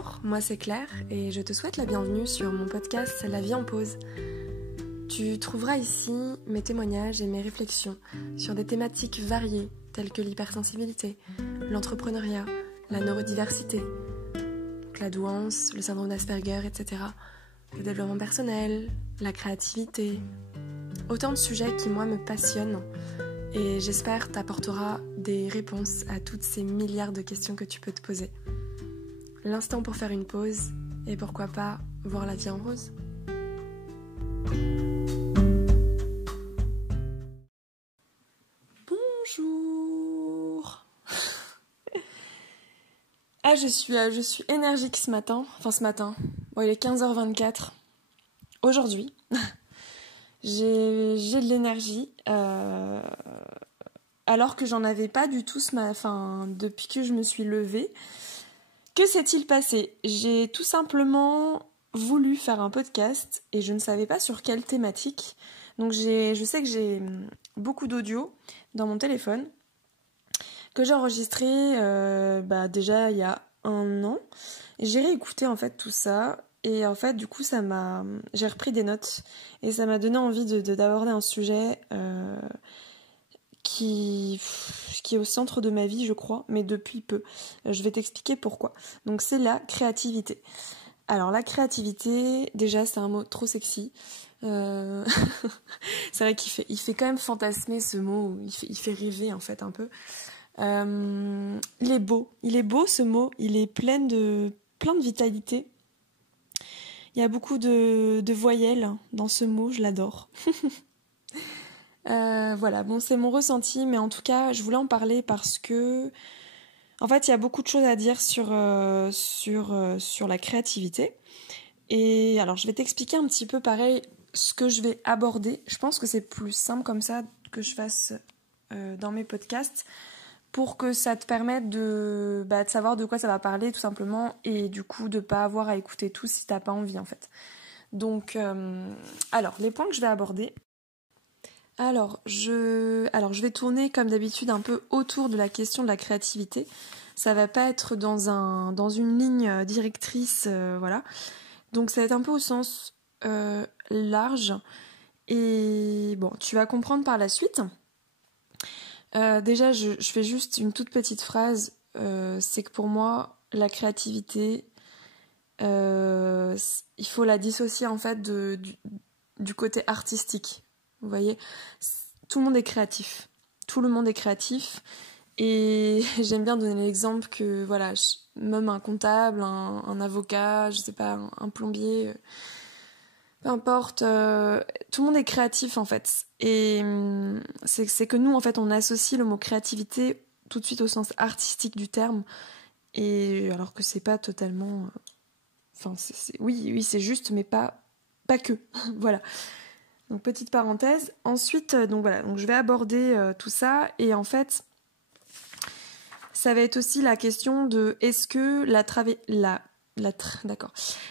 Bonjour, moi c'est Claire et je te souhaite la bienvenue sur mon podcast La vie en pause. Tu trouveras ici mes témoignages et mes réflexions sur des thématiques variées telles que l'hypersensibilité, l'entrepreneuriat, la neurodiversité, la douance, le syndrome d'Asperger, etc. Le développement personnel, la créativité. Autant de sujets qui moi me passionnent et j'espère t'apportera des réponses à toutes ces milliards de questions que tu peux te poser. L'instant pour faire une pause et pourquoi pas voir la vie en rose. Bonjour. Je suis énergique ce matin. Bon, il est 15h24. Aujourd'hui, j'ai de l'énergie alors que j'en avais pas du tout depuis que je me suis levée. Que s'est-il passé ? J'ai tout simplement voulu faire un podcast et je ne savais pas sur quelle thématique. Donc je sais que j'ai beaucoup d'audio dans mon téléphone que j'ai enregistré déjà il y a 1 an. Et j'ai réécouté en fait tout ça et en fait du coup j'ai repris des notes et ça m'a donné envie d'aborder un sujet qui est au centre de ma vie, je crois, mais depuis peu. Je vais t'expliquer pourquoi. Donc c'est la créativité. Alors la créativité, déjà c'est un mot trop sexy. C'est vrai il fait quand même fantasmer ce mot, il fait rêver en fait un peu. Il est beau ce mot, il est plein de vitalité. Il y a beaucoup de voyelles dans ce mot, je l'adore. Voilà, bon c'est mon ressenti, mais en tout cas je voulais en parler parce que en fait il y a beaucoup de choses à dire sur la créativité. Et alors je vais t'expliquer un petit peu pareil ce que je vais aborder. Je pense que c'est plus simple comme ça que je fasse dans mes podcasts pour que ça te permette de savoir de quoi ça va parler tout simplement et du coup de pas avoir à écouter tout si t'as pas envie en fait. Donc alors les points que je vais aborder. Alors je vais tourner comme d'habitude un peu autour de la question de la créativité. Ça va pas être dans une ligne directrice, voilà. Donc ça va être un peu au sens large. Et bon, tu vas comprendre par la suite. Déjà, je fais juste une toute petite phrase. C'est que pour moi, la créativité, il faut la dissocier en fait du côté artistique. Vous voyez, tout le monde est créatif. Tout le monde est créatif. Et j'aime bien donner l'exemple que, voilà, même un comptable, un avocat, je sais pas, un plombier, peu importe, tout le monde est créatif en fait. Et c'est que nous, en fait, on associe le mot créativité tout de suite au sens artistique du terme. Et alors que c'est pas totalement... oui, c'est juste, mais pas que. Voilà. Donc petite parenthèse. Ensuite, donc je vais aborder tout ça et en fait, ça va être aussi la question de est-ce que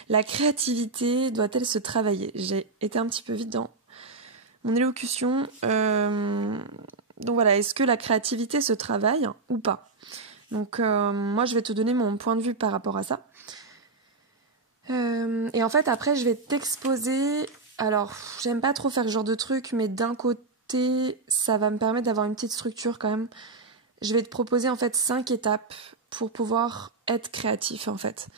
la créativité doit-elle se travailler ? J'ai été un petit peu vite dans mon élocution. Donc voilà, est-ce que la créativité se travaille ou pas ? Donc moi, je vais te donner mon point de vue par rapport à ça. Et en fait, après, je vais t'exposer... Alors, j'aime pas trop faire ce genre de truc, mais d'un côté, ça va me permettre d'avoir une petite structure quand même. Je vais te proposer en fait 5 étapes pour pouvoir être créatif en fait.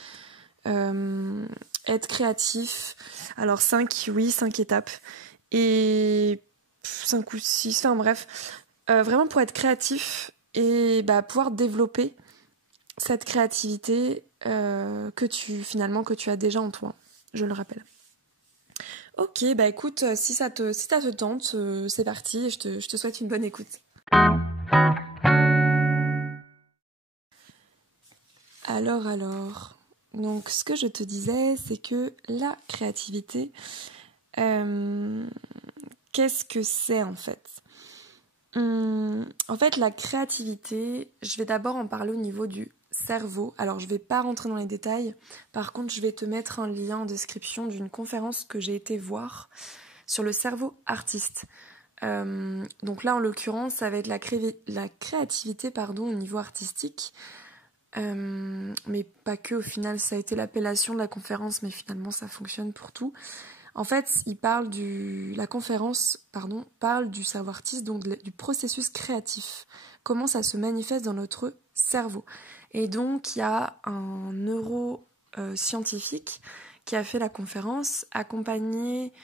Être créatif, alors 5 étapes. Et 5 ou 6, enfin bref. Vraiment pour être créatif et pouvoir développer cette créativité que tu as déjà en toi, je le rappelle. Ok, écoute, si ça te tente, c'est parti, je te souhaite une bonne écoute. Alors, donc ce que je te disais, c'est que la créativité, qu'est-ce que c'est en fait ? En fait, la créativité, je vais d'abord en parler au niveau du cerveau. Alors, je ne vais pas rentrer dans les détails. Par contre, je vais te mettre un lien en description d'une conférence que j'ai été voir sur le cerveau artiste. Donc là, en l'occurrence, ça va être la créativité au niveau artistique. mais pas que, au final, ça a été l'appellation de la conférence, mais finalement, ça fonctionne pour tout. En fait, la conférence, parle du cerveau artiste, donc du processus créatif. Comment ça se manifeste dans notre cerveau. Et donc, il y a un neuroscientifique qui a fait la conférence, accompagné,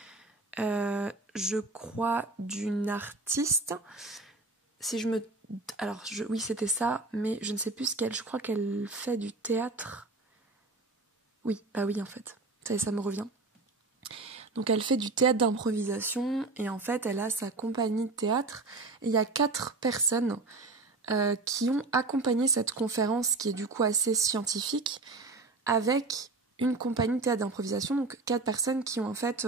je crois, d'une artiste. Oui, c'était ça, mais je ne sais plus ce qu'elle... Je crois qu'elle fait du théâtre. Oui, bah oui, en fait. Ça me revient. Donc elle fait du théâtre d'improvisation et en fait elle a sa compagnie de théâtre. Et il y a 4 personnes qui ont accompagné cette conférence qui est du coup assez scientifique avec une compagnie de théâtre d'improvisation. Donc 4 personnes qui ont en fait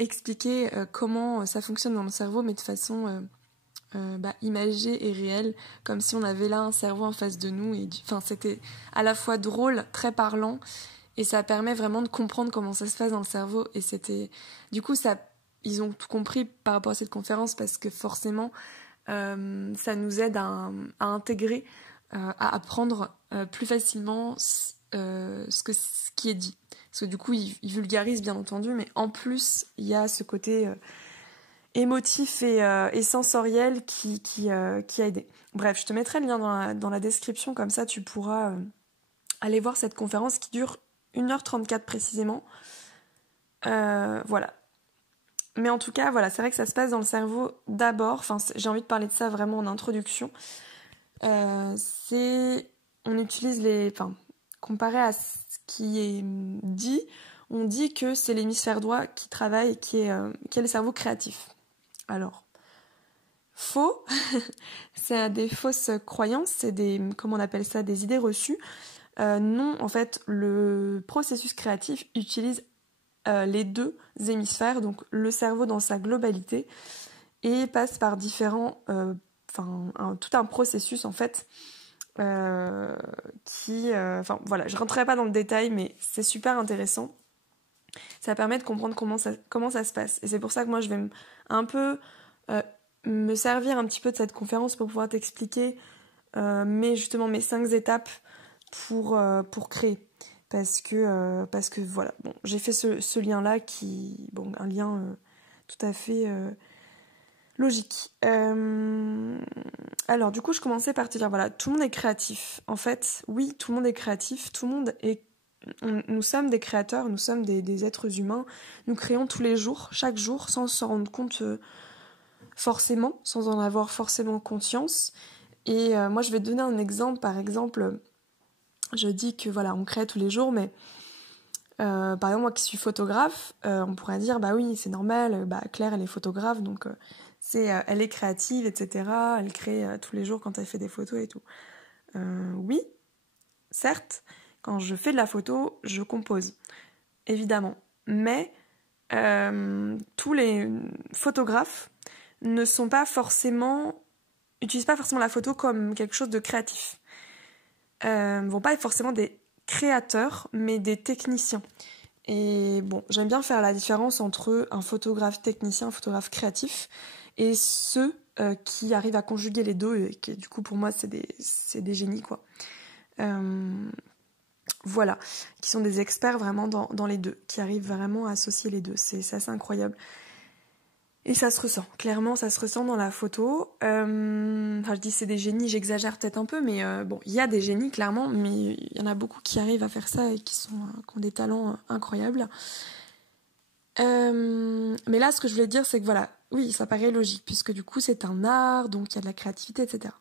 expliqué comment ça fonctionne dans le cerveau mais de façon imagée et réelle, comme si on avait là un cerveau en face de nous. C'était à la fois drôle, très parlant. Et ça permet vraiment de comprendre comment ça se passe dans le cerveau. Et ils ont tout compris par rapport à cette conférence parce que forcément, ça nous aide à intégrer, à apprendre plus facilement ce qui est dit. Parce que du coup, ils vulgarisent bien entendu, mais en plus, il y a ce côté émotif et sensoriel qui a aidé. Bref, je te mettrai le lien dans la description, comme ça tu pourras aller voir cette conférence qui dure 1h34 précisément. Voilà. Mais en tout cas, voilà, c'est vrai que ça se passe dans le cerveau d'abord. J'ai envie de parler de ça vraiment en introduction. On utilise comparé à ce qui est dit, on dit que c'est l'hémisphère droit qui travaille et qui est le cerveau créatif. Alors, faux. C'est des fausses croyances, c'est comment on appelle ça, des idées reçues. Non, en fait, le processus créatif utilise les 2 hémisphères, donc le cerveau dans sa globalité, et passe par différents... tout un processus, en fait, voilà, je rentrerai pas dans le détail, mais c'est super intéressant. Ça permet de comprendre comment ça se passe. Et c'est pour ça que moi, je vais un peu me servir un petit peu de cette conférence pour pouvoir t'expliquer mes 5 étapes pour créer. Parce que voilà, bon, j'ai fait ce lien-là un lien tout à fait logique. Alors du coup, je commençais par te dire, voilà, tout le monde est créatif. En fait, oui, tout le monde est créatif, nous sommes des créateurs, nous sommes des êtres humains, nous créons tous les jours, chaque jour, sans s'en rendre compte forcément, sans en avoir forcément conscience. Et moi, je vais te donner un exemple, par exemple... Je dis que voilà, on crée tous les jours, mais par exemple, moi qui suis photographe, on pourrait dire, bah oui, c'est normal, Claire, elle est photographe, donc elle est créative, etc. Elle crée tous les jours quand elle fait des photos et tout. Oui, certes, quand je fais de la photo, je compose, évidemment. Mais tous les photographes n'utilisent pas forcément la photo comme quelque chose de créatif. Vont pas être forcément des créateurs, mais des techniciens. Et bon, j'aime bien faire la différence entre un photographe technicien, un photographe créatif, et ceux qui arrivent à conjuguer les deux, et qui, du coup, pour moi, c'est des génies, quoi. Voilà, qui sont des experts vraiment dans les deux, qui arrivent vraiment à associer les deux. C'est assez incroyable. Et ça se ressent, clairement ça se ressent dans la photo. Je dis c'est des génies, j'exagère peut-être un peu, mais il y a des génies clairement, mais il y en a beaucoup qui arrivent à faire ça et qui ont des talents incroyables. Mais là ce que je voulais dire c'est que voilà, oui ça paraît logique, puisque du coup c'est un art, donc il y a de la créativité, etc.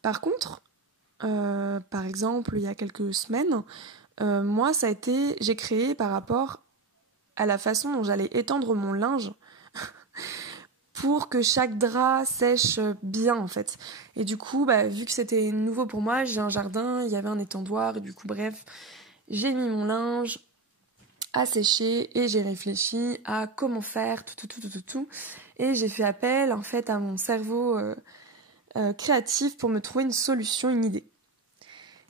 Par contre, par exemple il y a quelques semaines, moi j'ai créé par rapport à la façon dont j'allais étendre mon linge pour que chaque drap sèche bien en fait. Et du coup, vu que c'était nouveau pour moi, j'ai un jardin, il y avait un étendoir, et du coup bref, j'ai mis mon linge à sécher et j'ai réfléchi à comment faire tout. Et j'ai fait appel en fait à mon cerveau créatif pour me trouver une solution, une idée.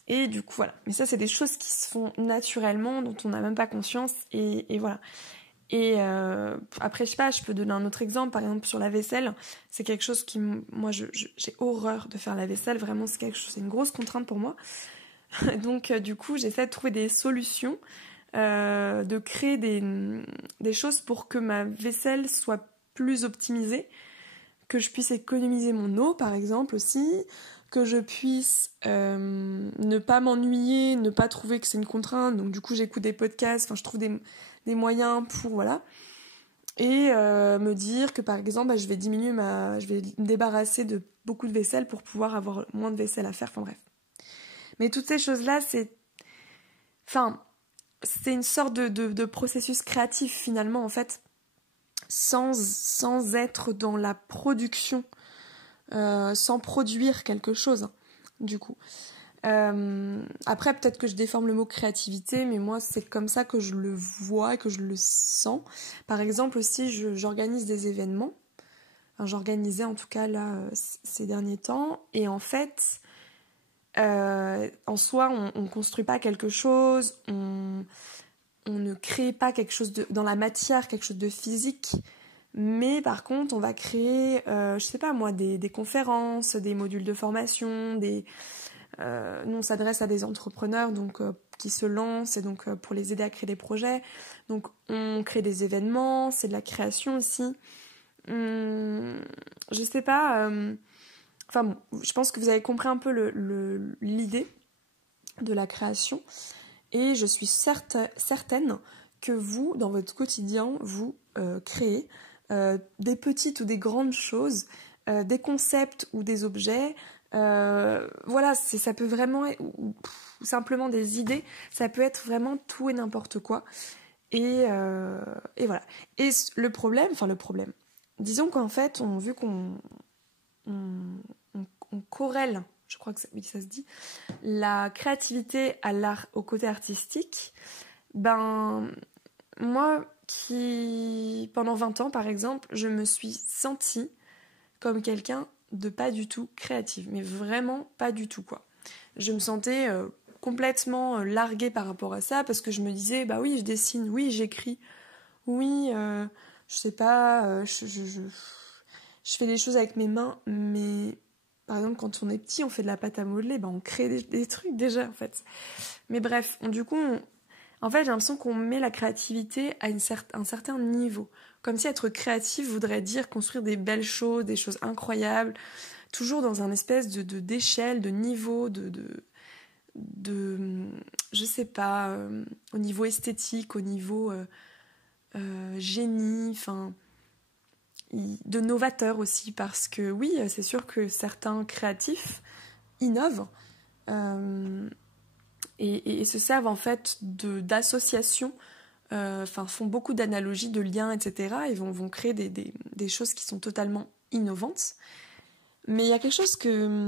Et du coup voilà, mais ça c'est des choses qui se font naturellement, dont on n'a même pas conscience, et voilà. Et après, je sais pas, je peux donner un autre exemple, par exemple sur la vaisselle. C'est quelque chose qui, moi, j'ai horreur de faire la vaisselle, vraiment, c'est une grosse contrainte pour moi. Donc du coup, j'essaie de trouver des solutions, de créer des choses pour que ma vaisselle soit plus optimisée, que je puisse économiser mon eau par exemple aussi, que je puisse ne pas m'ennuyer, ne pas trouver que c'est une contrainte, donc du coup j'écoute des podcasts, enfin je trouve des moyens pour, voilà, et me dire que par exemple je vais je vais me débarrasser de beaucoup de vaisselle pour pouvoir avoir moins de vaisselle à faire, enfin bref. Mais toutes ces choses-là, enfin, c'est une sorte de processus créatif finalement en fait, sans être dans la production, sans produire quelque chose, hein, du coup. Après, peut-être que je déforme le mot créativité, mais moi, c'est comme ça que je le vois et que je le sens. Par exemple, aussi, j'organise des événements. Enfin, j'organisais en tout cas là ces derniers temps. Et en fait, en soi, on ne construit pas quelque chose, on ne crée pas quelque chose dans la matière, quelque chose de physique. Mais par contre, on va créer, je sais pas moi, des conférences, des modules de formation, nous, on s'adresse à des entrepreneurs donc, qui se lancent et donc pour les aider à créer des projets. Donc, on crée des événements, c'est de la création aussi. Je sais pas. Enfin bon, je pense que vous avez compris un peu l'idée de la création. Et je suis certaine que vous, dans votre quotidien, vous créez des petites ou des grandes choses, des concepts ou des objets. Voilà, ça peut vraiment, ou simplement des idées, ça peut être vraiment tout et n'importe quoi. Et voilà. Et le problème, disons qu'en fait, vu qu'on on corrèle, je crois que oui, ça se dit, la créativité à l'art, au côté artistique, ben, moi qui, pendant 20 ans par exemple, je me suis sentie comme quelqu'un de pas du tout créative, mais vraiment pas du tout, quoi. Je me sentais complètement larguée par rapport à ça, parce que je me disais, bah oui, je dessine, oui, j'écris, oui, je sais pas, je fais des choses avec mes mains, mais par exemple, quand on est petit, on fait de la pâte à modeler, ben on crée des trucs déjà, en fait. Mais bref, du coup, en fait, j'ai l'impression qu'on met la créativité à un certain niveau. Comme si être créatif voudrait dire construire des belles choses, des choses incroyables, toujours dans un espèce d'échelle, de niveau, je sais pas, au niveau esthétique, au niveau génie, enfin, de novateur aussi, parce que oui, c'est sûr que certains créatifs innovent et se servent en fait d'associations, font beaucoup d'analogies, de liens, etc. Ils vont créer des choses qui sont totalement innovantes. Mais il y a quelque chose que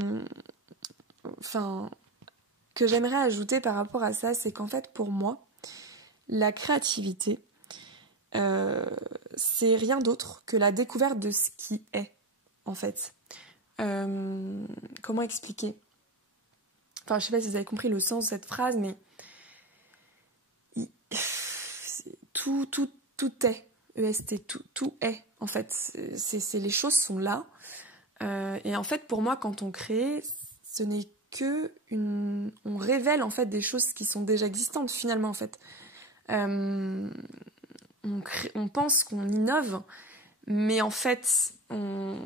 j'aimerais ajouter par rapport à ça, c'est qu'en fait, pour moi, la créativité, c'est rien d'autre que la découverte de ce qui est, en fait. Comment expliquer ? Enfin, je sais pas si vous avez compris le sens de cette phrase, mais tout est, EST, tout est, en fait. Les choses sont là. Et en fait, pour moi, quand on crée, ce n'est que on révèle en fait des choses qui sont déjà existantes finalement en fait. On pense qu'on innove, mais en fait, on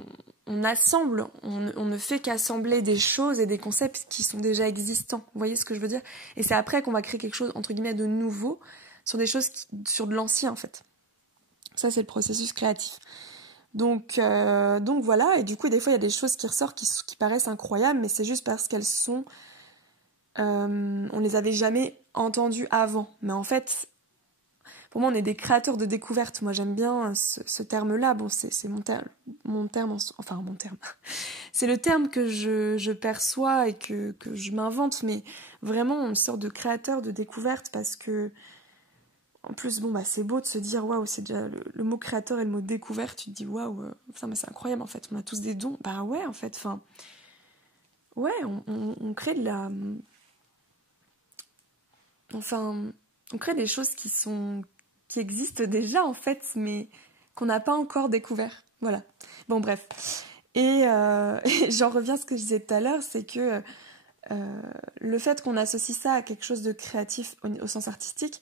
assemble, on ne fait qu'assembler des choses et des concepts qui sont déjà existants. Vous voyez ce que je veux dire ? Et c'est après qu'on va créer quelque chose entre guillemets de nouveau sur des choses sur de l'ancien en fait. Ça, c'est le processus créatif. Donc voilà, et du coup des fois il y a des choses qui ressortent qui paraissent incroyables, mais c'est juste parce qu'elles sont on les avait jamais entendues avant. Mais en fait, pour moi on est des créateurs de découvertes. Moi j'aime bien ce terme-là. Bon, c'est mon terme, c'est le terme que je perçois et que je m'invente, mais vraiment on sort de créateur de découvertes parce que en plus, bon, bah, c'est beau de se dire, waouh, c'est déjà le mot créateur et le mot découverte, tu te dis, waouh, mais c'est incroyable, en fait, on a tous des dons. Bah ouais, en fait, enfin, ouais, on crée on crée des choses qui existent déjà, en fait, mais qu'on n'a pas encore découvert. Voilà. Bon, bref. Et j'en reviens à ce que je disais tout à l'heure, c'est que le fait qu'on associe ça à quelque chose de créatif au sens artistique,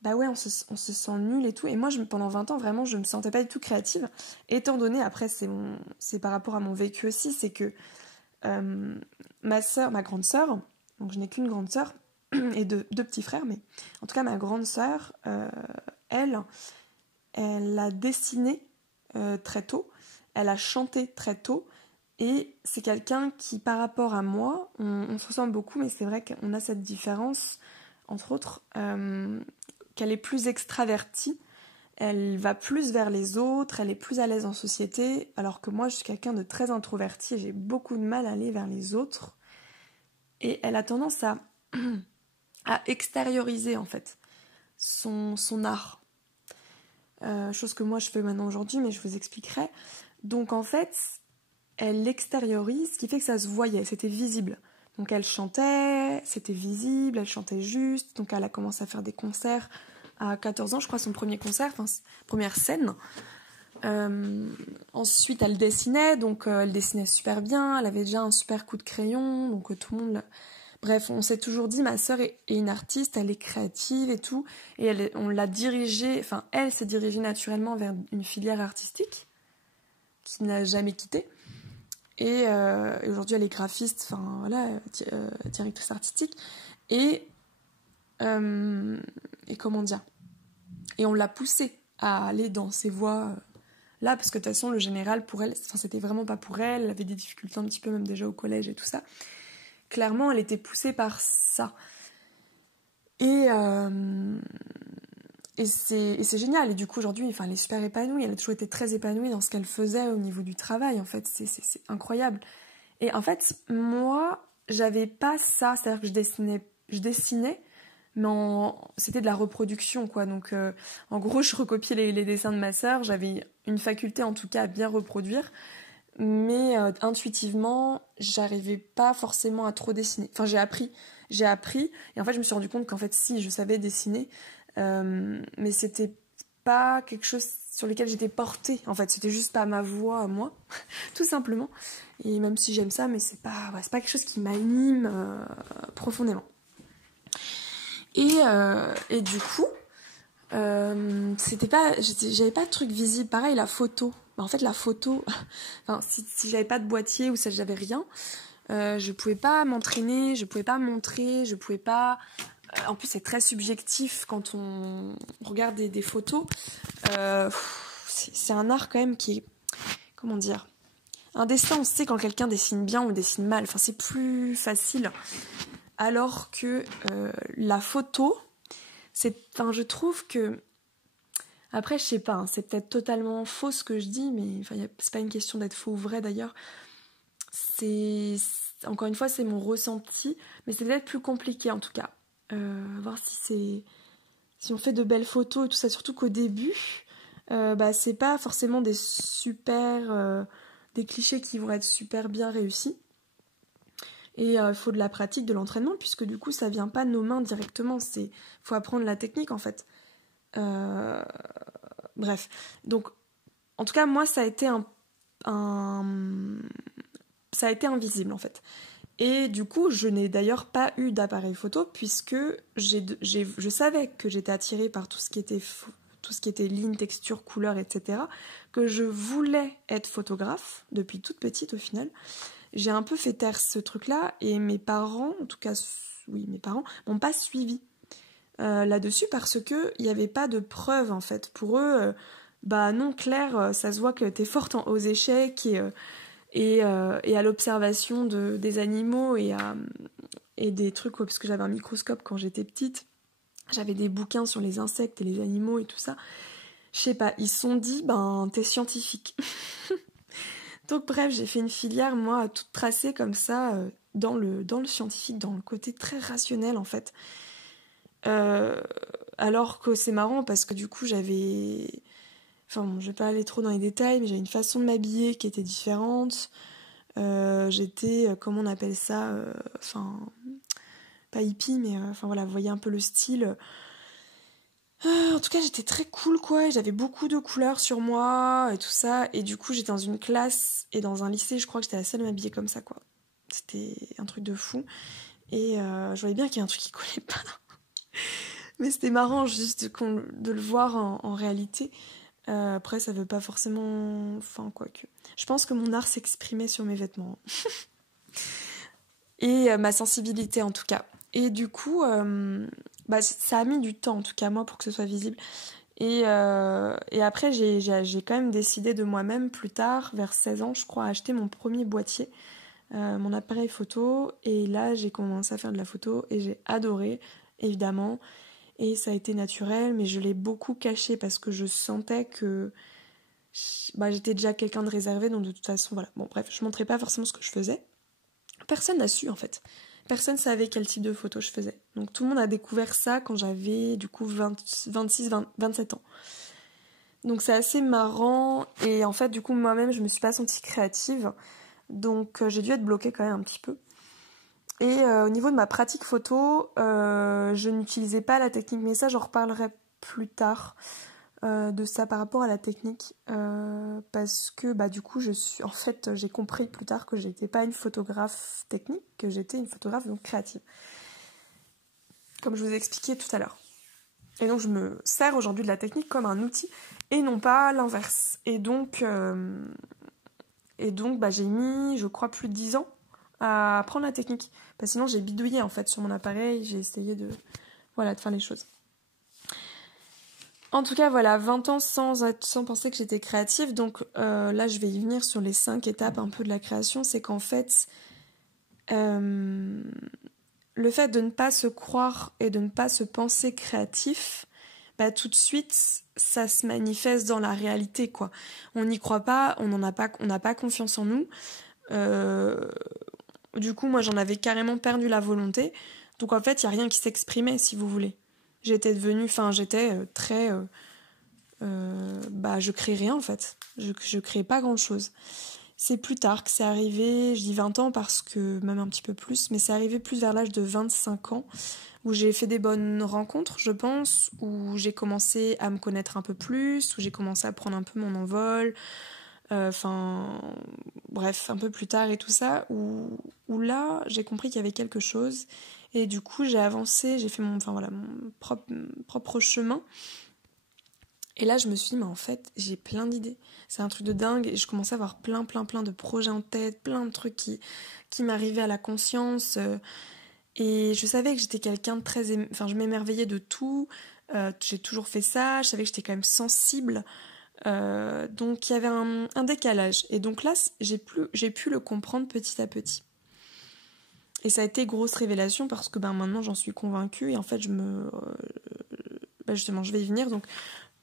bah ouais, on se sent nul et tout. Et moi, pendant 20 ans, vraiment, je me sentais pas du tout créative. Étant donné, après, c'est par rapport à mon vécu aussi, c'est que ma grande sœur, donc je n'ai qu'une grande sœur et deux petits frères, mais en tout cas, ma grande sœur, elle a dessiné très tôt, elle a chanté très tôt, et c'est quelqu'un qui, par rapport à moi, on se ressemble beaucoup, mais c'est vrai qu'on a cette différence, entre autres, qu'elle est plus extravertie, elle va plus vers les autres, elle est plus à l'aise en société, alors que moi je suis quelqu'un de très introverti et j'ai beaucoup de mal à aller vers les autres. Et elle a tendance à extérioriser en fait son art. Chose que moi je fais maintenant aujourd'hui, mais je vous expliquerai. Donc en fait, elle l'extériorise, ce qui fait que ça se voyait, c'était visible. Donc elle chantait, c'était visible, elle chantait juste, donc elle a commencé à faire des concerts à 14 ans, je crois, son premier concert, enfin, première scène. Ensuite, elle dessinait, donc elle dessinait super bien, elle avait déjà un super coup de crayon, donc tout le monde... Bref, on s'est toujours dit, ma sœur est une artiste, elle est créative et tout, et on l'a dirigée, enfin, elle s'est dirigée naturellement vers une filière artistique, qui n'a jamais quitté. Et aujourd'hui, elle est graphiste, enfin, voilà, directrice artistique, et comment dire, et on l'a poussée à aller dans ces voies là, parce que de toute façon le général pour elle, enfin, c'était vraiment pas pour elle, elle avait des difficultés un petit peu même déjà au collège et tout ça. Clairement elle était poussée par ça, et c'est génial, et du coup aujourd'hui, enfin, elle est super épanouie, elle a toujours été très épanouie dans ce qu'elle faisait au niveau du travail, en fait, c'est incroyable. Et en fait, moi, j'avais pas ça, c'est-à-dire que je dessinais, mais c'était de la reproduction, quoi. Donc, en gros, je recopiais les dessins de ma sœur, j'avais une faculté, en tout cas, à bien reproduire, mais intuitivement, j'arrivais pas forcément à trop dessiner. Enfin, j'ai appris, et en fait, je me suis rendu compte qu'en fait, si, je savais dessiner, mais c'était pas quelque chose sur lequel j'étais portée, en fait, c'était juste pas ma voix à moi, tout simplement. Et même si j'aime ça, mais c'est pas quelque chose qui m'anime profondément. Et du coup, j'avais pas de truc visible. Pareil, la photo. En fait, la photo, enfin, si j'avais pas de boîtier ou si j'avais rien, je pouvais pas m'entraîner, je pouvais pas montrer, je pouvais pas. En plus, c'est très subjectif quand on regarde des photos. C'est un art quand même qui est, comment dire, un dessin, on sait quand quelqu'un dessine bien ou dessine mal. Enfin, c'est plus facile. Alors que la photo, enfin, je trouve que... Après, je sais pas, hein, c'est peut-être totalement faux ce que je dis, mais enfin, c'est pas une question d'être faux ou vrai d'ailleurs. Encore une fois, c'est mon ressenti, mais c'est peut-être plus compliqué en tout cas. Voir si on fait de belles photos et tout ça, surtout qu'au début, c'est pas forcément des clichés qui vont être super bien réussis. Et il faut de la pratique, de l'entraînement, puisque du coup, ça vient pas de nos mains directement. Faut apprendre la technique, en fait. Bref. Donc, en tout cas, moi, ça a été ça a été invisible, en fait. Et du coup, je n'ai d'ailleurs pas eu d'appareil photo, puisque je savais que j'étais attirée par tout ce qui était ligne, texture, couleur, etc. Que je voulais être photographe, depuis toute petite, au final. J'ai un peu fait taire ce truc-là, et mes parents, en tout cas, oui, mes parents, m'ont pas suivi là-dessus, parce que il n'y avait pas de preuves, en fait. Pour eux, non, Claire, ça se voit que t'es forte aux échecs, et à l'observation des animaux, et des trucs, parce que j'avais un microscope quand j'étais petite. J'avais des bouquins sur les insectes et les animaux et tout ça. Je sais pas, ils se sont dit, t'es scientifique. Donc bref, j'ai fait une filière, moi, toute tracée comme ça, dans le scientifique, dans le côté très rationnel, en fait. Alors que c'est marrant, parce que du coup, j'avais... Enfin, bon, je vais pas aller trop dans les détails, mais j'avais une façon de m'habiller qui était différente. J'étais, comment on appelle ça, enfin... pas hippie, mais enfin voilà, vous voyez un peu le style... en tout cas, j'étais très cool, quoi, et j'avais beaucoup de couleurs sur moi, et tout ça, et du coup, j'étais dans une classe et dans un lycée, je crois que j'étais la seule à m'habiller comme ça, quoi. C'était un truc de fou. Et je voyais bien qu'il y a un truc qui collait pas. Mais c'était marrant juste de le voir en réalité. Après, ça veut pas forcément... Enfin, quoique. Je pense que mon art s'exprimait sur mes vêtements. Et ma sensibilité, en tout cas. Et du coup, ça a mis du temps, en tout cas, moi, pour que ce soit visible. Et après, j'ai quand même décidé de moi-même, plus tard, vers 16 ans, je crois, acheter mon premier boîtier, mon appareil photo. Et là, j'ai commencé à faire de la photo et j'ai adoré, évidemment. Et ça a été naturel, mais je l'ai beaucoup caché parce que je sentais que j'étais déjà quelqu'un de réservé, donc de toute façon, voilà. Bon, bref, je montrais pas forcément ce que je faisais. Personne n'a su, en fait. Personne savait quel type de photo je faisais. Donc tout le monde a découvert ça quand j'avais, du coup, 27 ans. Donc c'est assez marrant. Et en fait, du coup, moi-même, je me suis pas sentie créative. Donc j'ai dû être bloquée quand même un petit peu. Et au niveau de ma pratique photo, je n'utilisais pas la technique, mais ça j'en reparlerai plus tard de ça par rapport à la technique, parce que du coup j'ai compris plus tard que j'étais pas une photographe technique, que j'étais une photographe donc créative, comme je vous ai expliqué tout à l'heure. Et donc je me sers aujourd'hui de la technique comme un outil et non pas l'inverse. Et donc j'ai mis, je crois, plus de 10 ans à apprendre la technique. Sinon j'ai bidouillé en fait sur mon appareil, j'ai essayé de faire les choses. En tout cas, 20 ans sans penser que j'étais créative. Donc là, je vais y venir sur les 5 étapes un peu de la création. C'est qu'en fait, le fait de ne pas se croire et de ne pas se penser créatif, tout de suite, ça se manifeste dans la réalité, quoi. On n'y croit pas, on n'a pas confiance en nous. Du coup, moi, j'en avais carrément perdu la volonté. Donc, en fait, il n'y a rien qui s'exprimait, si vous voulez. J'étais très... je crée rien, en fait. Je crée pas grand-chose. C'est plus tard que c'est arrivé, je dis 20 ans parce que, même un petit peu plus, mais c'est arrivé plus vers l'âge de 25 ans, où j'ai fait des bonnes rencontres, je pense, où j'ai commencé à me connaître un peu plus, où j'ai commencé à prendre un peu mon envol... bref, un peu plus tard et tout ça, où là, j'ai compris qu'il y avait quelque chose. Et du coup, j'ai avancé, j'ai fait mon propre chemin. Et là, je me suis dit, mais en fait, j'ai plein d'idées. C'est un truc de dingue. Et je commençais à avoir plein de projets en tête, plein de trucs qui m'arrivaient à la conscience. Et je savais que j'étais quelqu'un de très... je m'émerveillais de tout. J'ai toujours fait ça. Je savais que j'étais quand même sensible. Donc il y avait un décalage et donc là j'ai pu le comprendre petit à petit et ça a été grosse révélation parce que maintenant j'en suis convaincue et en fait justement je vais y venir. Donc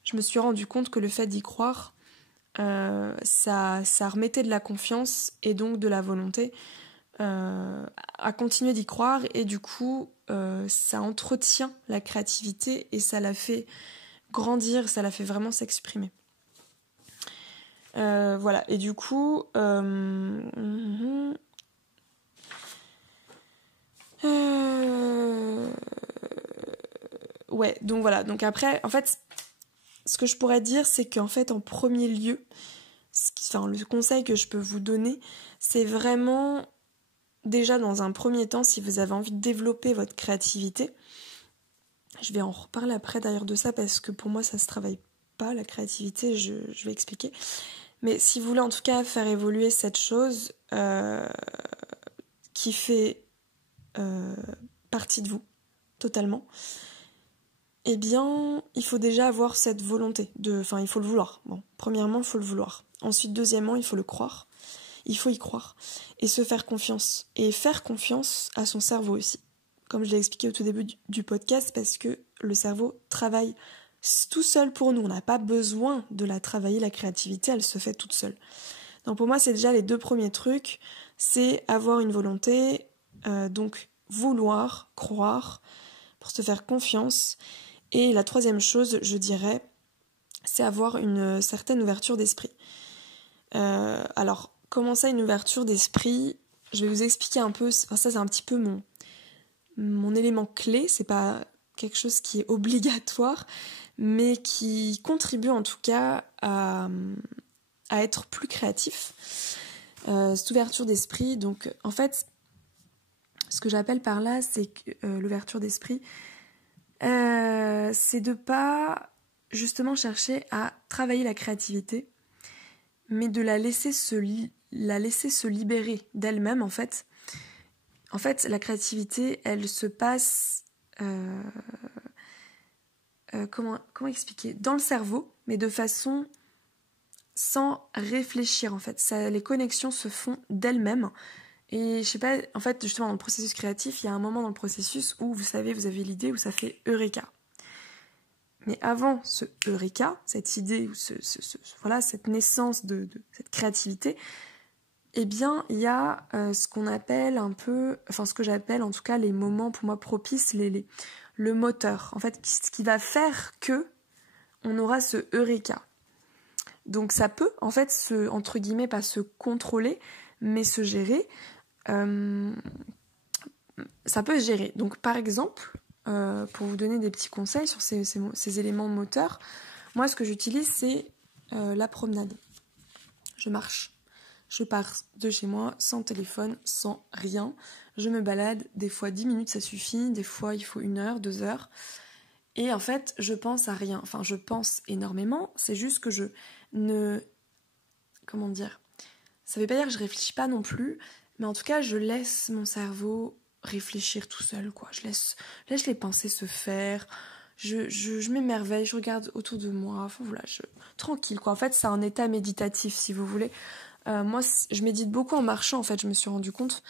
je me suis rendu compte que le fait d'y croire ça remettait de la confiance et donc de la volonté à continuer d'y croire et du coup ça entretient la créativité et ça la fait grandir, ça la fait vraiment s'exprimer. Et du coup donc après en fait ce que je pourrais dire c'est qu'en fait en premier lieu le conseil que je peux vous donner c'est vraiment déjà dans un premier temps si vous avez envie de développer votre créativité, je vais en reparler après d'ailleurs de ça parce que pour moi ça se travaille pas la créativité, je vais expliquer. Mais si vous voulez en tout cas faire évoluer cette chose qui fait partie de vous, totalement, eh bien, il faut déjà avoir cette volonté. Il faut le vouloir. Bon, premièrement, il faut le vouloir. Ensuite, deuxièmement, il faut le croire. Il faut y croire. Et se faire confiance. Et faire confiance à son cerveau aussi. Comme je l'ai expliqué au tout début du podcast, parce que le cerveau travaille tout seul pour nous. On n'a pas besoin de la travailler, la créativité, elle se fait toute seule. Donc pour moi, c'est déjà les 2 premiers trucs. C'est avoir une volonté, donc vouloir, croire, pour se faire confiance. Et la 3e chose, je dirais, c'est avoir une certaine ouverture d'esprit. Alors, comment ça, une ouverture d'esprit ? Je vais vous expliquer un peu, ça c'est un petit peu mon élément clé, c'est pas quelque chose qui est obligatoire, mais qui contribue en tout cas à être plus créatif. Cette ouverture d'esprit, donc en fait, Ce que j'appelle par là, c'est que l'ouverture d'esprit, c'est de pas justement chercher à travailler la créativité, mais de la laisser se libérer d'elle-même, en fait. En fait, la créativité, elle se passe... comment expliquer? Dans le cerveau, mais de façon sans réfléchir, en fait. Les connexions se font d'elles-mêmes. Et je sais pas, en fait, justement, dans le processus créatif, il y a un moment dans le processus où, vous savez, vous avez l'idée où ça fait Eureka. Mais avant ce Eureka, cette idée, voilà, cette naissance de cette créativité, eh bien, il y a ce qu'on appelle un peu, enfin, ce que j'appelle en tout cas les moments pour moi propices, le moteur. En fait, ce qui va faire que on aura ce Eureka. Donc, ça peut, en fait, entre guillemets, pas se contrôler, mais se gérer. Ça peut se gérer. Donc, par exemple, pour vous donner des petits conseils sur ces éléments moteurs, moi, ce que j'utilise, c'est la promenade. Je marche. Je pars de chez moi sans téléphone, sans rien. Je me balade. Des fois, 10 minutes, ça suffit. Des fois, il faut 1 heure, 2 heures. Et en fait, je pense à rien. Enfin, je pense énormément. C'est juste que je ne... Comment dire ? Ça veut pas dire que je réfléchis pas non plus. Mais en tout cas, je laisse mon cerveau réfléchir tout seul, quoi. Je laisse les pensées se faire. Je m'émerveille, je regarde autour de moi. Enfin, voilà, tranquille, quoi. En fait, c'est un état méditatif, si vous voulez. Moi, je médite beaucoup en marchant, en fait, je me suis rendu compte.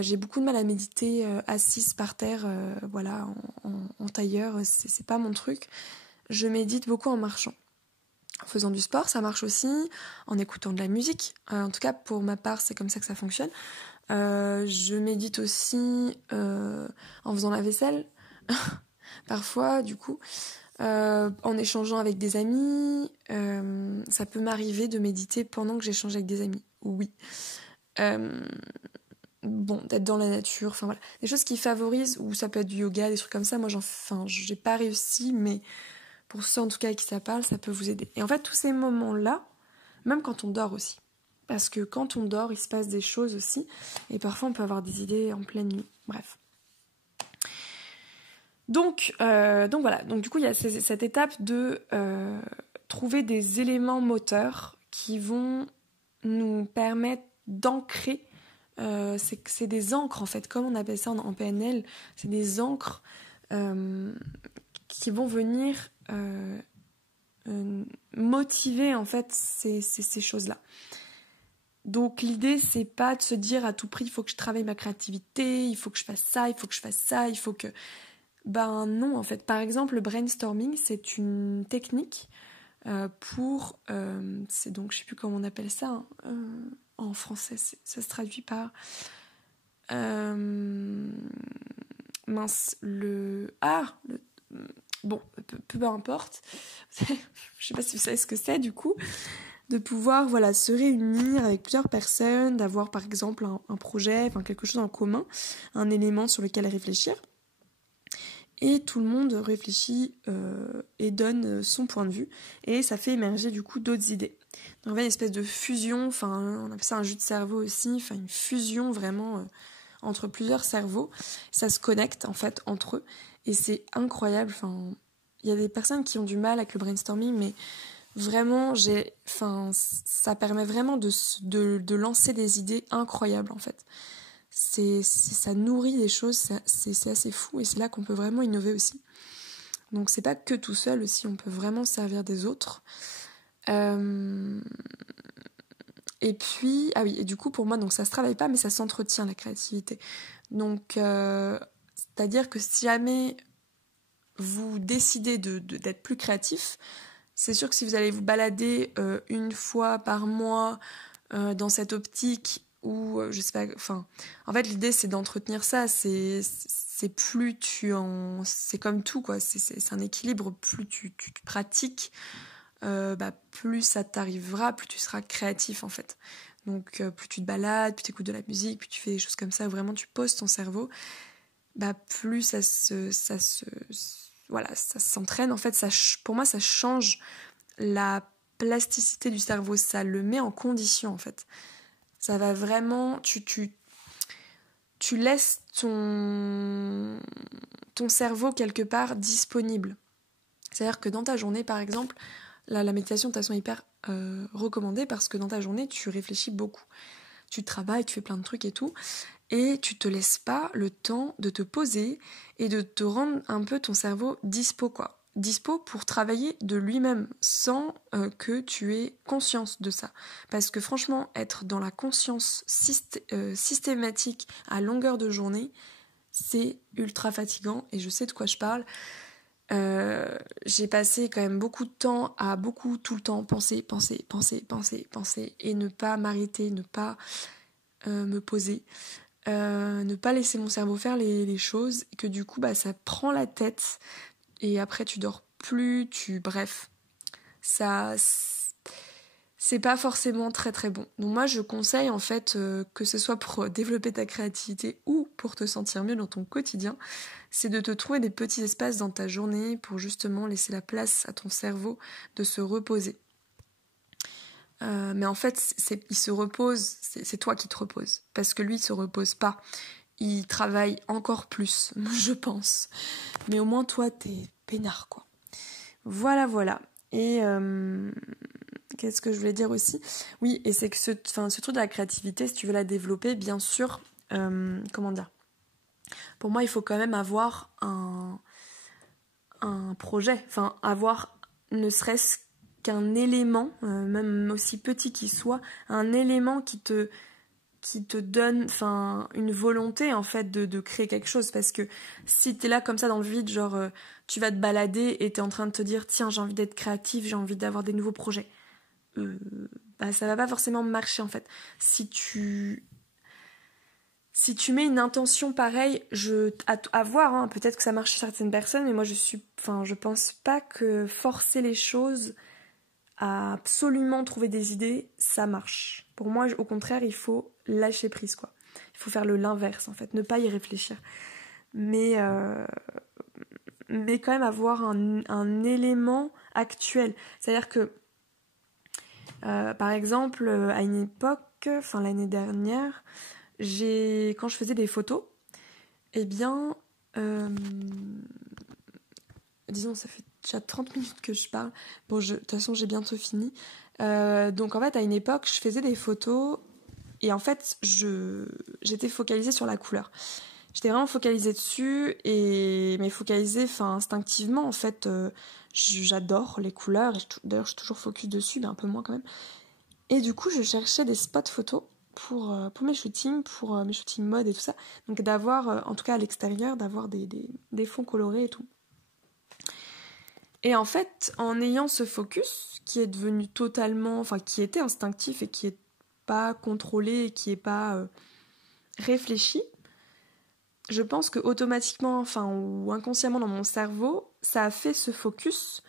J'ai beaucoup de mal à méditer assise par terre, voilà, en tailleur, c'est pas mon truc. Je médite beaucoup en marchant. En faisant du sport, ça marche aussi, en écoutant de la musique. En tout cas, pour ma part, c'est comme ça que ça fonctionne. Je médite aussi en faisant la vaisselle, parfois, du coup. En échangeant avec des amis, ça peut m'arriver de méditer pendant que j'échange avec des amis. Oui. Bon, d'être dans la nature, enfin voilà. Des choses qui favorisent, ou ça peut être du yoga, des trucs comme ça. Moi, j'ai pas réussi, mais pour ceux en tout cas à qui ça parle, ça peut vous aider. Et en fait, tous ces moments-là, même quand on dort aussi. Parce que quand on dort, il se passe des choses aussi. Et parfois, on peut avoir des idées en pleine nuit. Bref. Donc voilà. Donc du coup, il y a cette étape de trouver des éléments moteurs qui vont nous permettre d'ancrer. C'est des encres, en fait. Comme on appelle ça en PNL, c'est des encres qui vont venir motiver, en fait, ces choses-là. Donc l'idée, c'est pas de se dire à tout prix, il faut que je travaille ma créativité, il faut que je fasse ça, il faut que je fasse ça, il faut que... Ben non, en fait. Par exemple, le brainstorming, c'est une technique pour... c'est donc, je sais plus comment on appelle ça, hein, en français, ça se traduit par... Bon, peu importe. Je sais pas si vous savez ce que c'est, du coup. De pouvoir, voilà, se réunir avec plusieurs personnes, d'avoir, par exemple, un projet, enfin, quelque chose en commun, un élément sur lequel réfléchir. Et tout le monde réfléchit et donne son point de vue. Et ça fait émerger du coup d'autres idées. Donc il y a une espèce de fusion, enfin on appelle ça un jus de cerveau aussi, enfin une fusion vraiment entre plusieurs cerveaux. Ça se connecte en fait entre eux. Et c'est incroyable. Enfin, il y a des personnes qui ont du mal avec le brainstorming, mais vraiment, ça permet vraiment de lancer des idées incroyables en fait. Ça nourrit des choses, c'est assez fou et c'est là qu'on peut vraiment innover aussi. Donc c'est pas que tout seul aussi, on peut vraiment servir des autres. Et puis, ah oui, et du coup pour moi, donc ça se travaille pas mais ça s'entretient la créativité. Donc c'est-à-dire que si jamais vous décidez d'être plus créatif, c'est sûr que si vous allez vous balader 1 fois par mois dans cette optique ou je sais pas, enfin, en fait l'idée c'est d'entretenir ça, c'est plus c'est comme tout quoi, c'est un équilibre, plus tu pratiques, plus ça t'arrivera, plus tu seras créatif en fait. Donc plus tu te balades, plus tu écoutes de la musique, plus tu fais des choses comme ça où vraiment tu poses ton cerveau, plus ça s'entraîne en fait, pour moi ça change la plasticité du cerveau, ça le met en condition en fait. Ça va vraiment, tu laisses ton cerveau quelque part disponible. C'est-à-dire que dans ta journée, par exemple, la méditation de toute façon est hyper recommandée parce que dans ta journée, tu réfléchis beaucoup. Tu travailles, tu fais plein de trucs et tout, et tu te laisses pas le temps de te poser et de te rendre un peu ton cerveau dispo, quoi. Dispo pour travailler de lui-même sans que tu aies conscience de ça. Parce que franchement, être dans la conscience systématique à longueur de journée, c'est ultra fatigant et je sais de quoi je parle. J'ai passé quand même beaucoup de temps à tout le temps penser et ne pas m'arrêter, ne pas me poser, ne pas laisser mon cerveau faire les choses, et que du coup ça prend la tête et après tu dors plus, bref, ça c'est pas forcément très très bon. Donc moi je conseille en fait que ce soit pour développer ta créativité ou pour te sentir mieux dans ton quotidien, c'est de te trouver des petits espaces dans ta journée pour justement laisser la place à ton cerveau de se reposer. Mais en fait, il se repose, c'est toi qui te reposes. Parce que lui, il se repose pas. Il travaille encore plus, je pense. Mais au moins, toi, t'es peinard, quoi. Voilà, voilà. Et qu'est-ce que je voulais dire aussi ? Oui, et c'est que ce truc de la créativité, si tu veux la développer, bien sûr, comment dire ? Pour moi, il faut quand même avoir un projet. Enfin, avoir ne serait-ce qu'un élément, même aussi petit qu'il soit, un élément qui te donne une volonté en fait de créer quelque chose. Parce que si t'es là comme ça dans le vide, genre tu vas te balader et t'es en train de te dire tiens, j'ai envie d'être créatif, j'ai envie d'avoir des nouveaux projets, ça va pas forcément marcher en fait. Si tu mets une intention pareille, à voir, hein, peut-être que ça marche chez certaines personnes, mais moi je pense pas que forcer les choses à absolument trouver des idées, ça marche. Pour moi, au contraire, il faut lâcher prise, quoi. Il faut faire l'inverse, en fait, ne pas y réfléchir. Mais quand même avoir un élément actuel. C'est-à-dire que, par exemple, à une époque, l'année dernière, quand je faisais des photos, eh bien, disons, ça fait déjà 30 minutes que je parle. Bon, de toute façon, j'ai bientôt fini. Donc, en fait, à une époque, je faisais des photos et en fait, j'étais focalisée sur la couleur. J'étais vraiment focalisée dessus mais focalisée instinctivement. En fait, j'adore les couleurs. D'ailleurs, je suis toujours focus dessus, mais un peu moins quand même. Et du coup, je cherchais des spots photos pour mes shootings, mes shootings mode et tout ça. Donc, d'avoir, en tout cas à l'extérieur, d'avoir des fonds colorés et tout. Et en fait, en ayant ce focus qui est devenu qui était instinctif et qui est pas contrôlé et qui est pas réfléchi, je pense que automatiquement, ou inconsciemment dans mon cerveau, ça a fait ce focus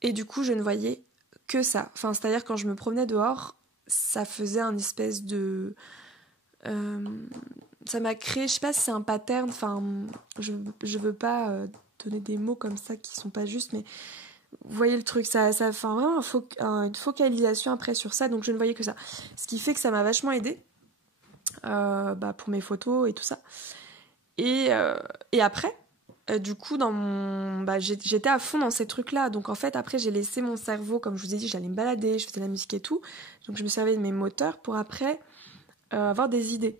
et du coup, je ne voyais que ça. C'est-à-dire quand je me promenais dehors, ça faisait un espèce de... ça m'a créé, je sais pas si c'est un pattern, je veux pas donner des mots comme ça qui sont pas justes, mais vous voyez le truc, ça fait vraiment une focalisation après sur ça, donc je ne voyais que ça. Ce qui fait que ça m'a vachement aidée pour mes photos et tout ça. Et après, du coup, j'étais à fond dans ces trucs-là. Donc en fait, après, j'ai laissé mon cerveau, comme je vous ai dit, j'allais me balader, je faisais de la musique et tout. Donc je me servais de mes moteurs pour après avoir des idées.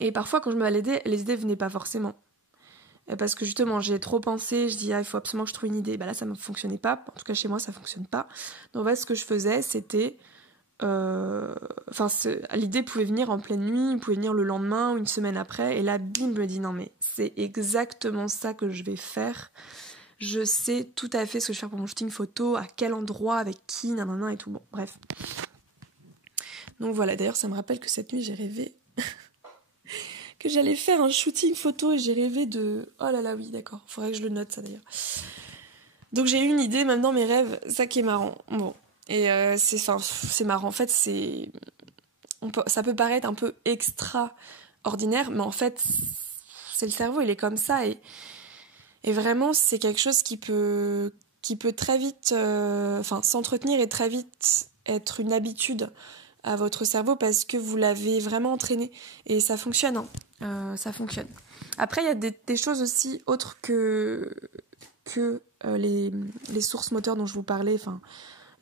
Et parfois, quand je me baladais, les idées venaient pas forcément. Parce que justement, j'ai trop pensé, je dis il faut absolument que je trouve une idée. Là, ça ne fonctionnait pas. En tout cas, chez moi, ça fonctionne pas. Donc en fait, ce que je faisais, c'était... l'idée pouvait venir en pleine nuit, pouvait venir le lendemain ou une semaine après, et là, bim, je me dis non mais c'est exactement ça que je vais faire. Je sais tout à fait ce que je vais faire pour mon shooting photo, à quel endroit, avec qui, nanana et tout. Bon, bref. Donc voilà, d'ailleurs, ça me rappelle que cette nuit, j'ai rêvé que j'allais faire un shooting photo et j'ai rêvé de... Oh là là, oui, d'accord, faudrait que je le note ça d'ailleurs. Donc j'ai eu une idée, même dans mes rêves, ça qui est marrant. Bon. Et c'est marrant, en fait, ça peut paraître un peu extraordinaire, mais en fait, c'est le cerveau, il est comme ça, et vraiment, c'est quelque chose qui peut très vite, s'entretenir et très vite être une habitude. à votre cerveau parce que vous l'avez vraiment entraîné. Et ça fonctionne, hein. Ça fonctionne. Après, il y a des choses aussi autres que les sources moteurs dont je vous parlais, enfin,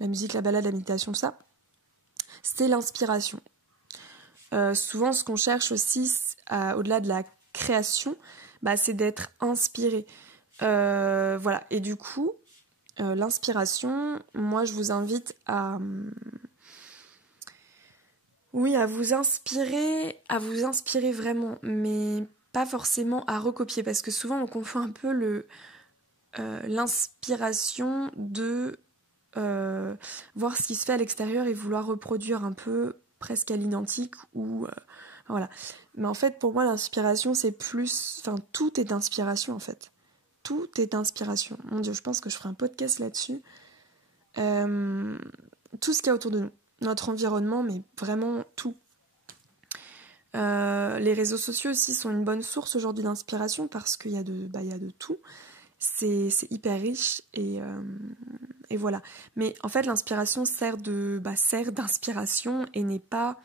la musique, la balade, la méditation, tout ça. C'est l'inspiration. Souvent, ce qu'on cherche aussi, au-delà de la création, c'est d'être inspiré. Voilà. Et du coup, l'inspiration, moi, je vous invite à vous inspirer vraiment, mais pas forcément à recopier, parce que souvent, on confond un peu l'inspiration de voir ce qui se fait à l'extérieur et vouloir reproduire un peu presque à l'identique ou voilà. Mais en fait, pour moi, l'inspiration, c'est plus... Enfin, tout est inspiration, en fait. Tout est inspiration. Mon Dieu, je pense que je ferai un podcast là-dessus. Tout ce qu'il y a autour de nous. Notre environnement, mais vraiment tout. Les réseaux sociaux aussi sont une bonne source aujourd'hui d'inspiration parce qu'il y a de tout. C'est hyper riche et voilà. Mais en fait, l'inspiration sert d'inspiration et n'est pas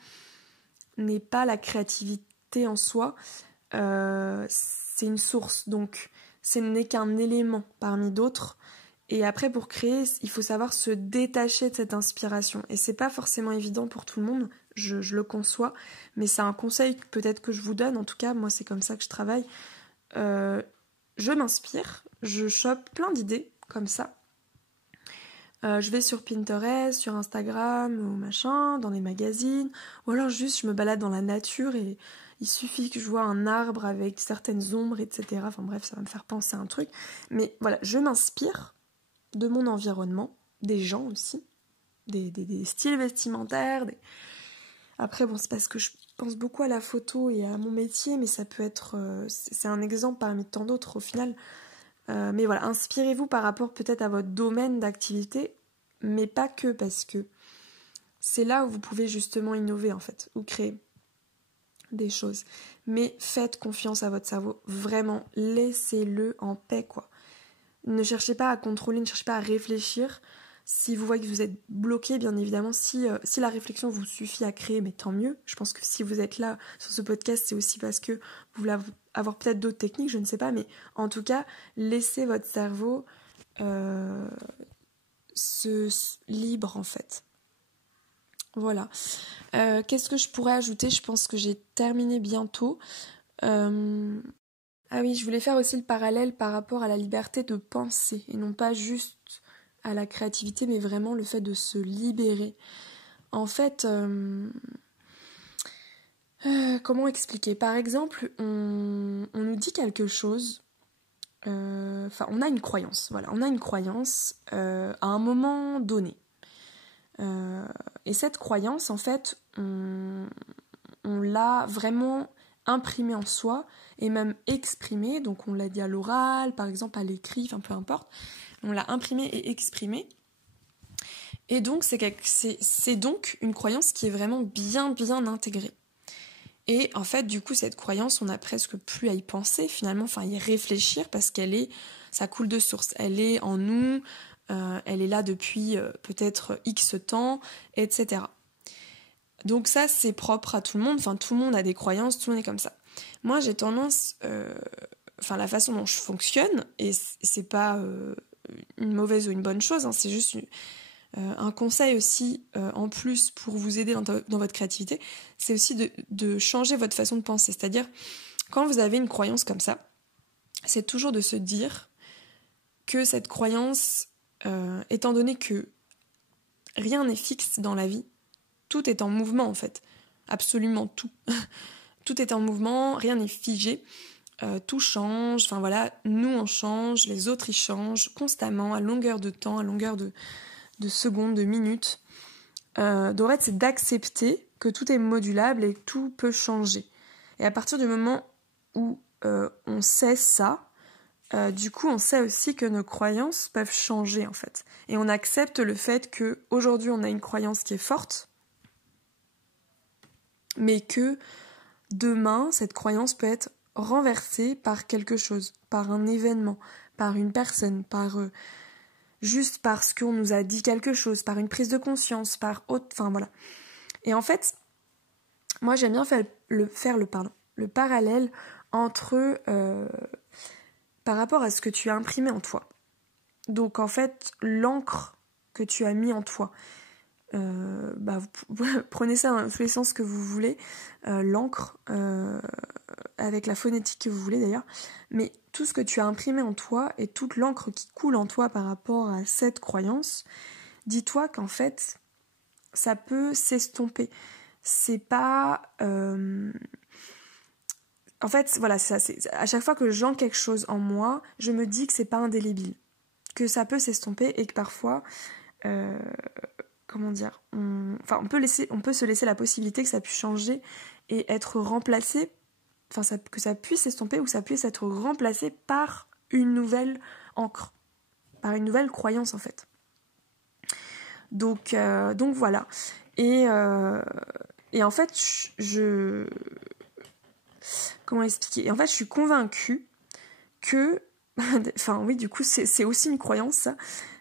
la créativité en soi. C'est une source, donc ce n'est qu'un élément parmi d'autres. Et après, pour créer, il faut savoir se détacher de cette inspiration. Et c'est pas forcément évident pour tout le monde, je le conçois, mais c'est un conseil peut-être que je vous donne. En tout cas, moi, c'est comme ça que je travaille. Je m'inspire, je chope plein d'idées comme ça. Je vais sur Pinterest, sur Instagram ou machin, dans des magazines, ou alors juste je me balade dans la nature et il suffit que je vois un arbre avec certaines ombres, etc. Enfin bref, ça va me faire penser à un truc. Mais voilà, je m'inspire de mon environnement, des gens aussi, des styles vestimentaires. Après, bon, c'est parce que je pense beaucoup à la photo et à mon métier, mais ça peut être... c'est un exemple parmi tant d'autres au final. Mais voilà, inspirez-vous par rapport peut-être à votre domaine d'activité, mais pas que, parce que c'est là où vous pouvez justement innover en fait, ou créer des choses. Mais faites confiance à votre cerveau, vraiment, laissez-le en paix, quoi. Ne cherchez pas à contrôler, ne cherchez pas à réfléchir. Si vous voyez que vous êtes bloqué, bien évidemment, si la réflexion vous suffit à créer, mais tant mieux. Je pense que si vous êtes là sur ce podcast, c'est aussi parce que vous voulez avoir peut-être d'autres techniques, je ne sais pas, mais en tout cas, laissez votre cerveau libre, en fait. Voilà. Qu'est-ce que je pourrais ajouter ? Je pense que j'ai terminé bientôt. Ah oui, je voulais faire aussi le parallèle par rapport à la liberté de penser, et non pas juste à la créativité, mais vraiment le fait de se libérer. En fait, comment expliquer ? Par exemple, on nous dit quelque chose, on a une croyance, voilà, on a une croyance à un moment donné. Et cette croyance, en fait, on l'a vraiment imprimée en soi et même exprimée, donc on l'a dit à l'oral, par exemple à l'écrit, enfin peu importe, on l'a imprimée et exprimée. Et donc c'est donc une croyance qui est vraiment bien intégrée. Et en fait, du coup, cette croyance, on n'a presque plus à y penser finalement, enfin y réfléchir parce ça coule de source. Elle est en nous, elle est là depuis peut-être X temps, etc. Donc ça, c'est propre à tout le monde. Enfin, tout le monde a des croyances, tout le monde est comme ça. Moi, j'ai tendance, la façon dont je fonctionne, et c'est pas une mauvaise ou une bonne chose, hein, c'est juste un conseil aussi en plus pour vous aider dans votre créativité, c'est aussi de changer votre façon de penser. C'est-à-dire, quand vous avez une croyance comme ça, c'est toujours de se dire que cette croyance, étant donné que rien n'est fixe dans la vie, tout est en mouvement en fait, absolument tout. Tout est en mouvement, rien n'est figé, tout change, enfin voilà, nous on change, les autres ils changent constamment, à longueur de temps, à longueur de secondes, de minutes. Donc c'est d'accepter que tout est modulable et que tout peut changer. Et à partir du moment où on sait ça, du coup on sait aussi que nos croyances peuvent changer en fait. Et on accepte le fait qu'aujourd'hui on a une croyance qui est forte, mais que demain cette croyance peut être renversée par quelque chose, par un événement, par une personne, juste parce qu'on nous a dit quelque chose, par une prise de conscience, par autre, enfin voilà. Et en fait, moi j'aime bien faire le parallèle entre par rapport à ce que tu as imprimé en toi. Donc en fait, l'encre que tu as mis en toi, vous prenez ça dans tous les sens que vous voulez, l'encre, avec la phonétique que vous voulez d'ailleurs, mais tout ce que tu as imprimé en toi et toute l'encre qui coule en toi par rapport à cette croyance, dis-toi qu'en fait, ça peut s'estomper. C'est pas... En fait, voilà, c'est ça. À chaque fois que j'ancre quelque chose en moi, je me dis que c'est pas indélébile, que ça peut s'estomper et que parfois... comment dire, on peut se laisser la possibilité que ça puisse changer et être remplacé, que ça puisse s'estomper ou que ça puisse être remplacé par une nouvelle encre, par une nouvelle croyance en fait. Donc voilà. Et en fait, comment expliquer ? Et en fait, je suis convaincue que... Enfin oui, du coup, c'est aussi une croyance, ça.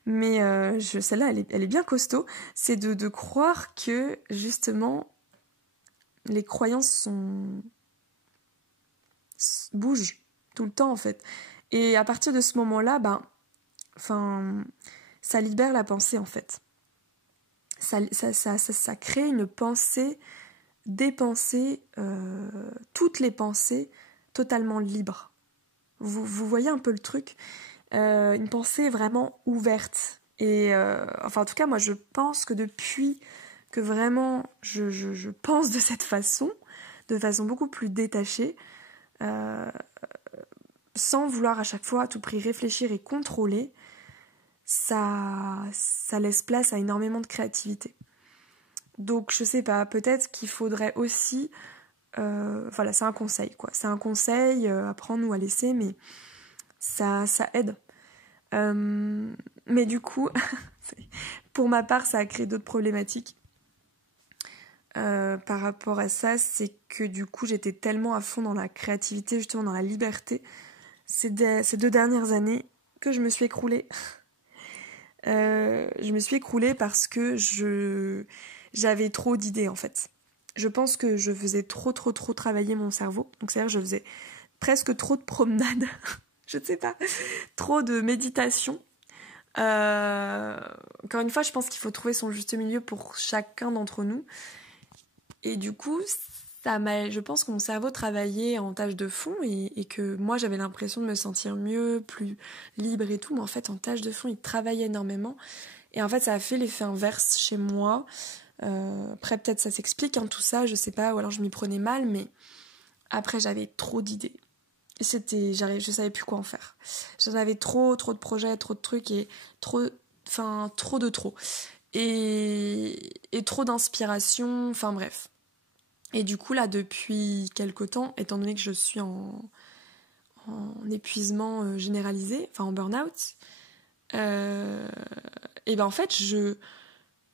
Mais celle-là, elle est bien costaud. C'est de croire que, justement, les croyances bougent tout le temps, en fait. Et à partir de ce moment-là, ça libère la pensée, en fait. Ça crée une pensée, des pensées, toutes les pensées totalement libres. Vous voyez un peu le truc ? Une pensée vraiment ouverte. Et en tout cas, moi, je pense que depuis que vraiment je pense de cette façon, de façon beaucoup plus détachée, sans vouloir à chaque fois à tout prix réfléchir et contrôler, ça laisse place à énormément de créativité. Donc, je sais pas, peut-être qu'il faudrait aussi... c'est un conseil, quoi. C'est un conseil à prendre ou à laisser, mais ça aide. Mais du coup, pour ma part, ça a créé d'autres problématiques. Par rapport à ça, c'est que du coup, j'étais tellement à fond dans la créativité, justement dans la liberté, ces 2 dernières années, que je me suis écroulée. Je me suis écroulée parce que j'avais trop d'idées, en fait. Je pense que je faisais trop travailler mon cerveau. Donc, c'est-à-dire que je faisais presque trop de promenades. Je ne sais pas. Trop de méditation. Encore une fois, je pense qu'il faut trouver son juste milieu pour chacun d'entre nous. Et du coup, je pense que mon cerveau travaillait en tâche de fond et que moi, j'avais l'impression de me sentir mieux, plus libre et tout. Mais en fait, en tâche de fond, il travaillait énormément. Et en fait, ça a fait l'effet inverse chez moi. Après, peut-être ça s'explique, tout ça, je sais pas. Ou alors je m'y prenais mal, mais après, j'avais trop d'idées. Je savais plus quoi en faire. J'en avais trop de projets, trop de trucs et trop de trop. Et trop d'inspiration, bref. Et du coup, là, depuis quelque temps, étant donné que je suis en épuisement généralisé, en burn-out, en fait, je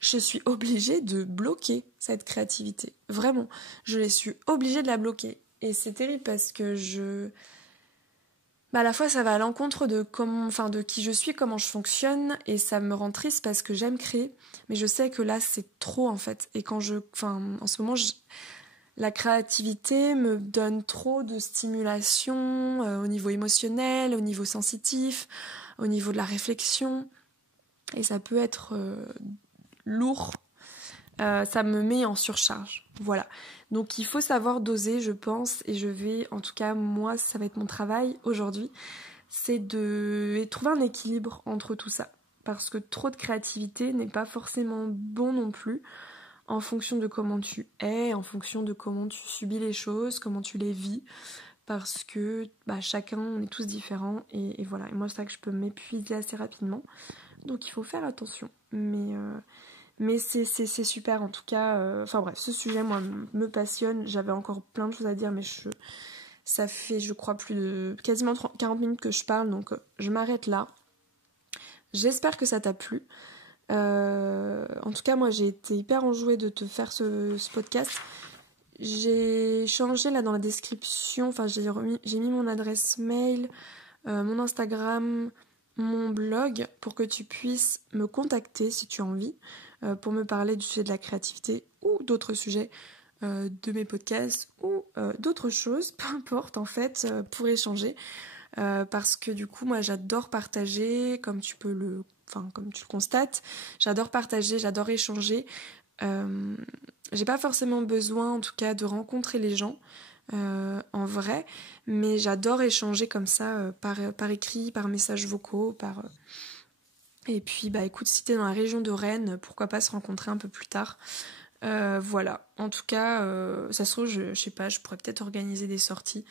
suis obligée de bloquer cette créativité. Vraiment. Je suis obligée de la bloquer. Et c'est terrible parce que à la fois ça va à l'encontre de qui je suis, comment je fonctionne, et ça me rend triste parce que j'aime créer, mais je sais que là c'est trop en fait. Et en ce moment, la créativité me donne trop de stimulation au niveau émotionnel, au niveau sensitif, au niveau de la réflexion, et ça peut être lourd. Ça me met en surcharge, voilà. Donc il faut savoir doser, je pense, et en tout cas moi, ça va être mon travail aujourd'hui, c'est de trouver un équilibre entre tout ça, parce que trop de créativité n'est pas forcément bon non plus, en fonction de comment tu es, en fonction de comment tu subis les choses, comment tu les vis, parce que chacun, on est tous différents, et voilà. Et moi, c'est ça que je peux m'épuiser assez rapidement, donc il faut faire attention, mais c'est super en tout cas. Bref, ce sujet, moi, me passionne. J'avais encore plein de choses à dire, mais ça fait, je crois, plus de quasiment 40 minutes que je parle, donc je m'arrête là. J'espère que ça t'a plu. En tout cas, moi, j'ai été hyper enjouée de te faire ce podcast. J'ai changé là dans la description, j'ai mis mon adresse mail, mon Instagram, mon blog, pour que tu puisses me contacter si tu as envie. pour me parler du sujet de la créativité ou d'autres sujets de mes podcasts ou d'autres choses, peu importe en fait, pour échanger. Parce que du coup, moi j'adore partager, comme tu le constates, j'adore partager, j'adore échanger. J'ai pas forcément besoin en tout cas de rencontrer les gens en vrai, mais j'adore échanger comme ça par écrit, par messages vocaux, et puis bah écoute, si t'es dans la région de Rennes, pourquoi pas se rencontrer un peu plus tard. Voilà, en tout cas, ça se trouve, je sais pas, je pourrais peut-être organiser des sorties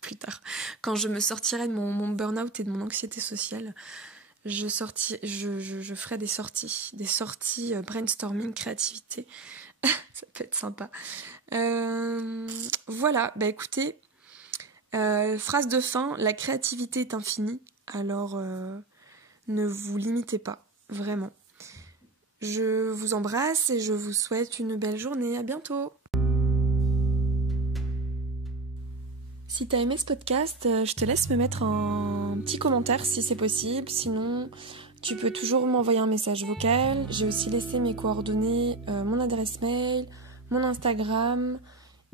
plus tard. Quand je me sortirai de mon burn-out et de mon anxiété sociale, je ferai des sorties brainstorming, créativité. Ça peut être sympa. Voilà, bah écoutez, phrase de fin, la créativité est infinie, alors ne vous limitez pas, vraiment. Je vous embrasse et je vous souhaite une belle journée. À bientôt. Si t'as aimé ce podcast, je te laisse me mettre un petit commentaire si c'est possible. Sinon, tu peux toujours m'envoyer un message vocal. J'ai aussi laissé mes coordonnées, mon adresse mail, mon Instagram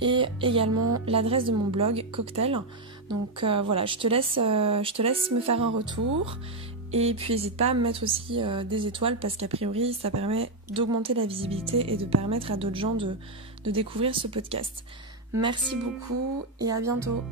et également l'adresse de mon blog Cocktail. Donc voilà, je te laisse me faire un retour. Et puis n'hésite pas à me mettre aussi des étoiles parce qu'a priori ça permet d'augmenter la visibilité et de permettre à d'autres gens de découvrir ce podcast. Merci beaucoup et à bientôt.